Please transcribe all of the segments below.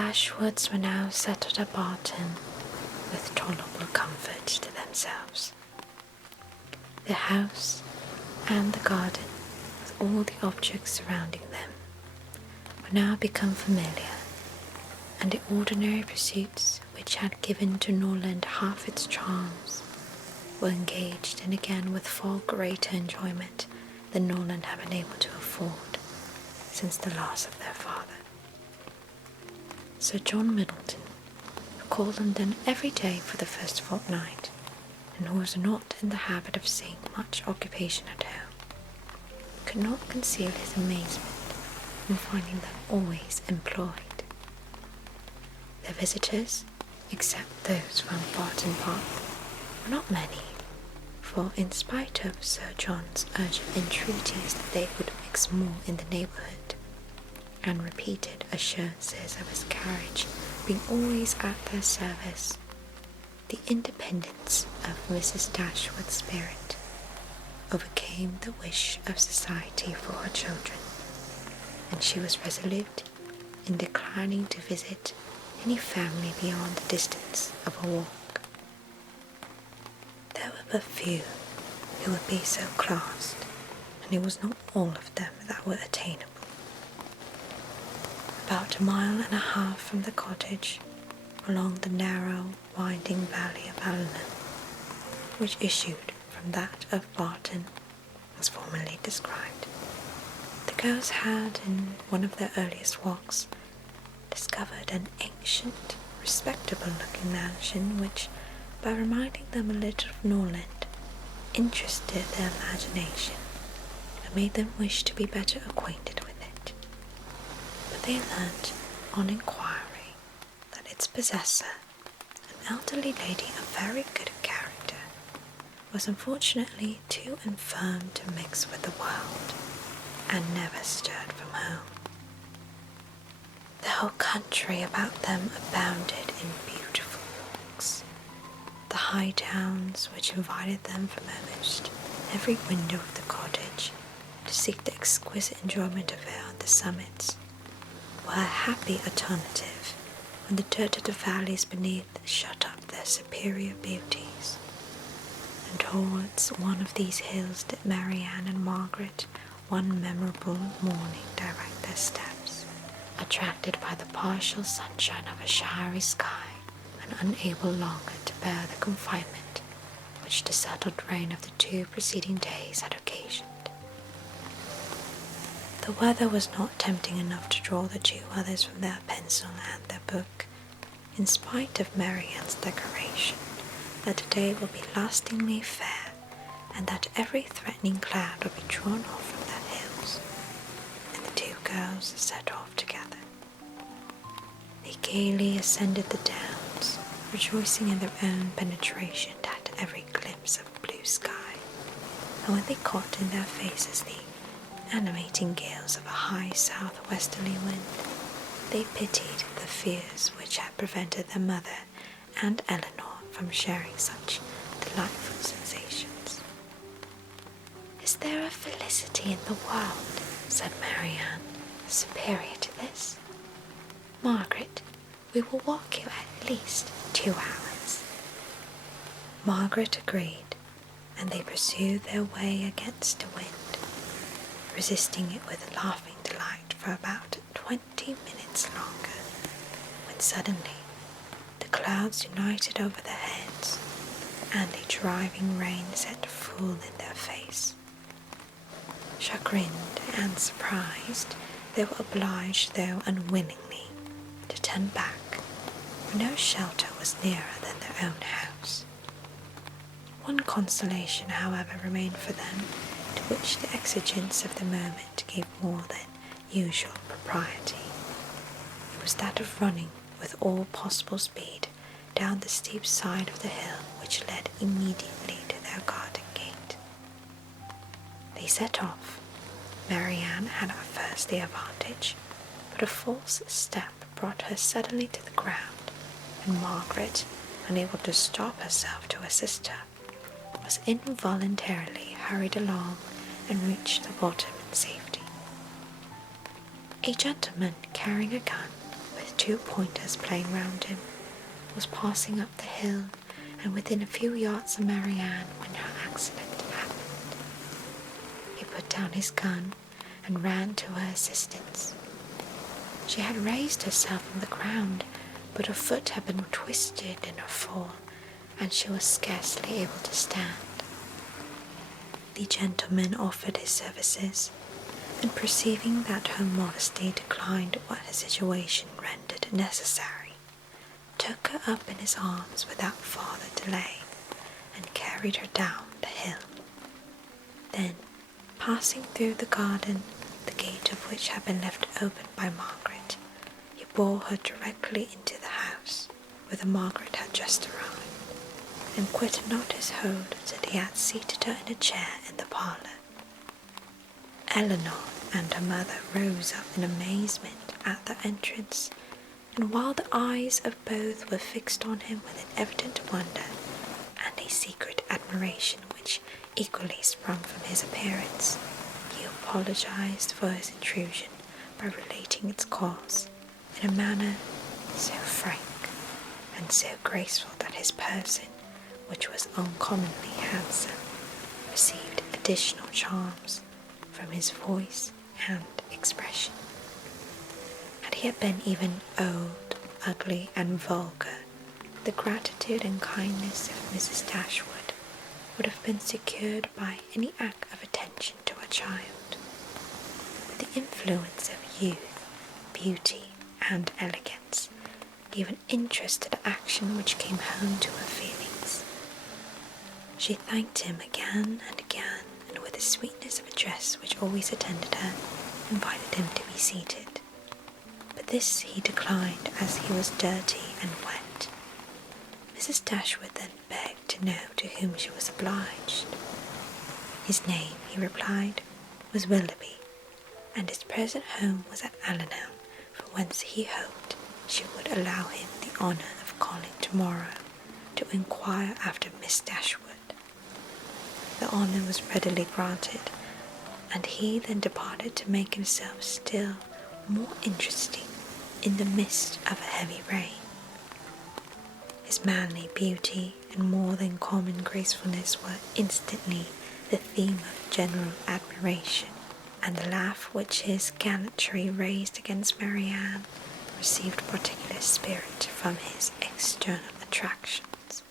Dashwoods were now settled at Barton with tolerable comfort to themselves. The house and the garden, with all the objects surrounding them, were now become familiar, and the ordinary pursuits which had given to Norland half its charms were engaged in again with far greater enjoyment than Norland had been able to afford since the loss of their father. Sir John Middleton, who called on them every day for the first fortnight, and who was not in the habit of seeing much occupation at home, could not conceal his amazement in finding them always employed. Their visitors, except those from Barton Park, were not many, for in spite of Sir John's urgent entreaties that they would mix more in the neighbourhood, and repeated assurances of his carriage being always at their service, the independence of Mrs. Dashwood's spirit overcame the wish of society for her children, and she was resolute in declining to visit any family beyond the distance of a walk. There were but few who would be so classed, and it was not all of them that were attainable. About 1.5 miles from the cottage, along the narrow, winding valley of Allenham, which issued from that of Barton, as formerly described, the girls had, in one of their earliest walks, discovered an ancient, respectable-looking mansion which, by reminding them a little of Norland, interested their imagination and made them wish to be better acquainted with it. But they learnt, on inquiry, that its possessor, an elderly lady of very good character, was unfortunately too infirm to mix with the world, and never stirred from home. The whole country about them abounded in beautiful walks. The high downs which invited them from almost every window of the cottage to seek the exquisite enjoyment of it on the summits were a happy alternative when the dirt of the valleys beneath shut up their superior beauties. And towards one of these hills did Marianne and Margaret one memorable morning direct their steps, attracted by the partial sunshine of a showery sky, and unable longer to bear the confinement which the settled rain of the 2 preceding days had occasioned. The weather was not tempting enough to draw the 2 others from their pencil and their book, in spite of Marianne's declaration that the day would be lastingly fair, and that every threatening cloud would be drawn off from their hills, and the 2 girls set off together. They gaily ascended the downs, rejoicing in their own penetration at every glimpse of blue sky, and when they caught in their faces the animating gales of a high south-westerly wind, they pitied the fears which had prevented their mother and Eleanor from sharing such delightful sensations. "Is there a felicity in the world," said Marianne, "superior to this? Margaret, we will walk you at least 2 hours." Margaret agreed, and they pursued their way against the wind, resisting it with laughing delight for about 20 minutes longer, when suddenly the clouds united over their heads, and a driving rain set full in their face. Chagrined and surprised, they were obliged, though unwillingly, to turn back, for no shelter was nearer than their own house. One consolation, however, remained for them, to which the exigence of the moment gave more than usual propriety. It was that of running with all possible speed down the steep side of the hill which led immediately to their garden gate. They set off. Marianne had at first the advantage, but a false step brought her suddenly to the ground, and Margaret, unable to stop herself to assist her, was involuntarily hurried along and reached the bottom in safety. A gentleman carrying a gun with 2 few pointers playing round him, was passing up the hill and within a few yards of Marianne when her accident happened. He put down his gun and ran to her assistance. She had raised herself from the ground, but her foot had been twisted in her fall, and she was scarcely able to stand. The gentleman offered his services, and perceiving that her modesty declined what her situation rendered necessary, took her up in his arms without farther delay, and carried her down the hill. Then, passing through the garden, the gate of which had been left open by Margaret, he bore her directly into the house, whither Margaret had just arrived, and quitted not his hold till he had seated her in a chair in the parlour. Eleanor and her mother rose up in amazement at their entrance, and while the eyes of both were fixed on him with an evident wonder and a secret admiration which equally sprung from his appearance, he apologized for his intrusion by relating its cause in a manner so frank and so graceful that his person, which was uncommonly handsome, received additional charms from his voice and expression. Had he been even old, ugly, and vulgar, the gratitude and kindness of Mrs. Dashwood would have been secured by any act of attention to a child. But the influence of youth, beauty, and elegance gave an interest to the action which came home to her feelings. She thanked him again and again, and with the sweetness of address which always attended her, invited him to be seated. But this he declined, as he was dirty and wet. Mrs. Dashwood then begged to know to whom she was obliged. His name, he replied, was Willoughby, and his present home was at Allenham, from whence he hoped she would allow him the honour of calling tomorrow to inquire after Miss Dashwood. The honour was readily granted, and he then departed to make himself still more interesting in the midst of a heavy rain. His manly beauty and more than common gracefulness were instantly the theme of general admiration, and the laugh which his gallantry raised against Marianne received particular spirit from his external attractions.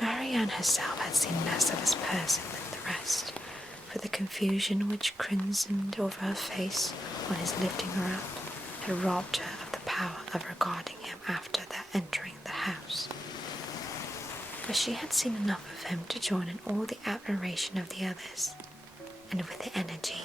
Marianne herself had seen less of his person than the rest, for the confusion which crimsoned over her face on his lifting her up had robbed her of the power of regarding him after their entering the house. But she had seen enough of him to join in all the admiration of the others, and with the energy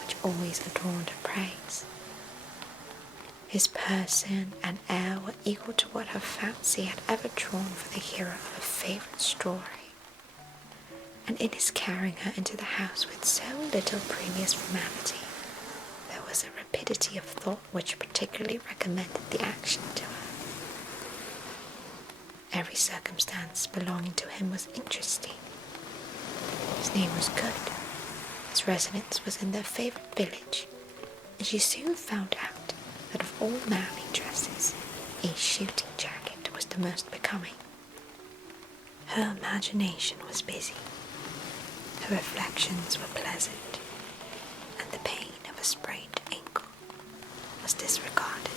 which always adorned her praise. His person and air were equal to what her fancy had ever drawn for the hero of a favourite story, and in his carrying her into the house with so little previous formality, there was a rapidity of thought which particularly recommended the action to her. Every circumstance belonging to him was interesting. His name was good, his residence was in their favourite village, and she soon found out that of all manly dresses, a shooting jacket was the most becoming. Her imagination was busy, her reflections were pleasant, and the pain of a sprained ankle was disregarded.